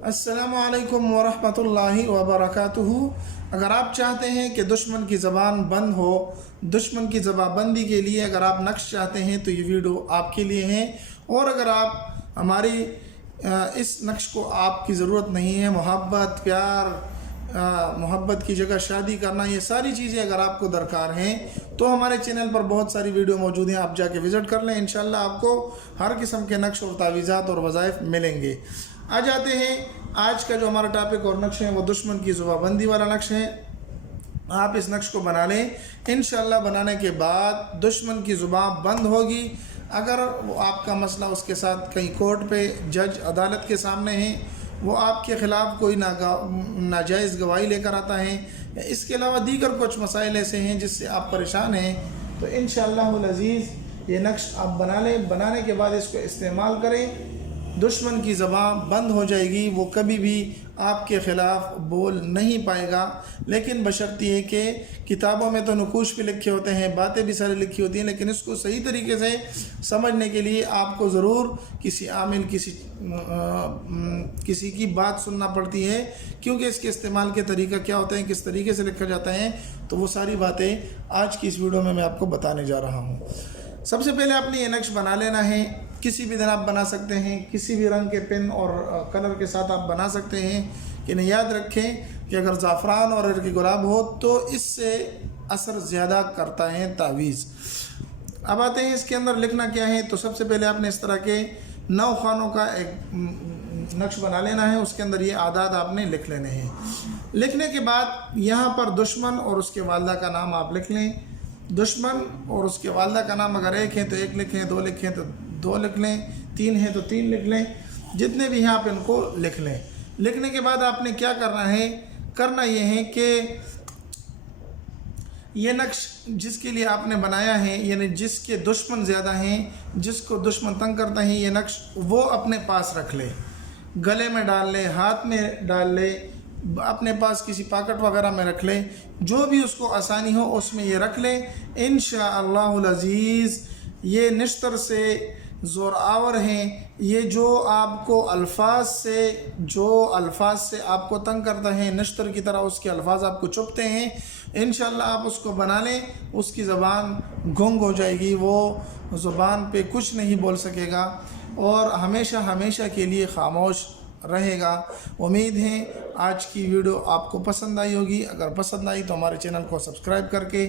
अस्सलामु अलैकुम वरहमतुल्लाहि वबरकातुहू। अगर आप चाहते हैं कि दुश्मन की ज़बान बंद हो, दुश्मन की ज़बाबंदी के लिए अगर आप नक्श चाहते हैं तो ये वीडियो आपके लिए है। और अगर आप हमारी इस नक्श को आपकी ज़रूरत नहीं है, मोहब्बत प्यार मोहब्बत की जगह शादी करना, ये सारी चीज़ें अगर आपको दरकार हैं तो हमारे चैनल पर बहुत सारी वीडियो मौजूद हैं, आप जाके विज़िट कर लें। इंशाल्लाह आपको हर किस्म के नक्श और तावीज़ात और वज़ाइफ मिलेंगे। आ जाते हैं, आज का जो हमारा टॉपिक और नक्श है वो दुश्मन की ज़ुबाबंदी वाला नक्श है। आप इस नक्श को बना लें, इंशाल्लाह बनाने के बाद दुश्मन की ज़ुबान बंद होगी। अगर वो आपका मसला उसके साथ कहीं कोर्ट पे जज अदालत के सामने है, वो आपके ख़िलाफ़ कोई नाजायज़ गवाही लेकर आता है, या इसके अलावा दीगर कुछ मसाइल ऐसे हैं जिससे आप परेशान हैं, तो इंशाअल्लाहुल अज़ीज़ ये नक्श आप बना लें। बनाने के बाद इसको इस्तेमाल करें, दुश्मन की ज़बान बंद हो जाएगी, वो कभी भी आपके ख़िलाफ़ बोल नहीं पाएगा। लेकिन बशर्ती है कि किताबों में तो नकूश भी लिखे होते हैं, बातें भी सारी लिखी होती हैं, लेकिन इसको सही तरीके से समझने के लिए आपको ज़रूर किसी आमिल किसी की बात सुनना पड़ती है, क्योंकि इसके इस्तेमाल के तरीका क्या होते हैं, किस तरीके से लिखा जाता है, तो वो सारी बातें आज की इस वीडियो में मैं आपको बताने जा रहा हूँ। सबसे पहले आपने ये नक्श बना लेना है। किसी भी दिन आप बना सकते हैं, किसी भी रंग के पेन और कलर के साथ आप बना सकते हैं। कि नहीं, याद रखें कि अगर ज़ाफ़रान और इर्क़ गुलाब हो तो इससे असर ज़्यादा करता है तावीज़। अब आते हैं इसके अंदर लिखना क्या है। तो सबसे पहले आपने इस तरह के 9 खानों का एक नक्श बना लेना है, उसके अंदर ये आदाद आपने लिख लेने हैं। लिखने के बाद यहाँ पर दुश्मन और उसके वालदा का नाम आप लिख लें। दुश्मन और उसके वालदा का नाम अगर एक है तो एक लिखें, 2 लिखें तो 2 लिख लें, 3 है तो 3 लिख लें, जितने भी हैं आप इनको लिख लें। लिखने के बाद आपने क्या करना है, करना ये है कि ये नक्श जिसके लिए आपने बनाया है, यानी जिसके दुश्मन ज़्यादा हैं, जिसको दुश्मन तंग करता है, ये नक्श वो अपने पास रख ले, गले में डाल ले, हाथ में डाल ले, अपने पास किसी पॉकेट वगैरह में रख ले, जो भी उसको आसानी हो उसमें ये रख ले। इंशाअल्लाहुल अज़ीज़ ये निश्तर से ज़ोरावर हैं। ये जो आपको अल्फाज से आपको तंग करता है, निश्तर की तरह उसके अल्फाज आपको चुभते हैं, इंशाअल्लाह आप उसको बना लें। उसकी ज़बान गुंग हो जाएगी, वो ज़ुबान पे कुछ नहीं बोल सकेगा और हमेशा हमेशा के लिए खामोश रहेगा। उम्मीद है आज की वीडियो आपको पसंद आई होगी। अगर पसंद आई तो हमारे चैनल को सब्सक्राइब करके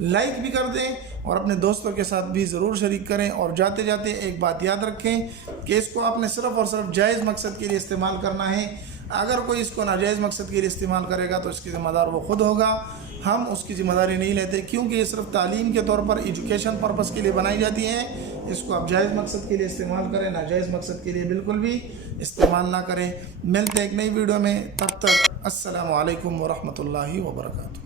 लाइक भी कर दें और अपने दोस्तों के साथ भी ज़रूर शरीक करें। और जाते जाते एक बात याद रखें कि इसको आपने सिर्फ़ और सिर्फ जायज़ मकसद के लिए इस्तेमाल करना है। अगर कोई इसको नाजायज़ मकसद के लिए इस्तेमाल करेगा तो इसकी ज़िम्मेदार वो ख़ुद होगा, हम उसकी ज़िम्मेदारी नहीं लेते, क्योंकि ये सिर्फ तालीम के तौर पर एजुकेशन पर्पज़ के लिए बनाई जाती है। इसको आप जायज़ मकसद के लिए इस्तेमाल करें, नाजायज़ मकसद के लिए बिल्कुल भी इस्तेमाल ना करें। मिलते हैं एक नई वीडियो में, तब तक अस्सलामु अलैकुम वरहमतुल्लाहि वबरकातुहू।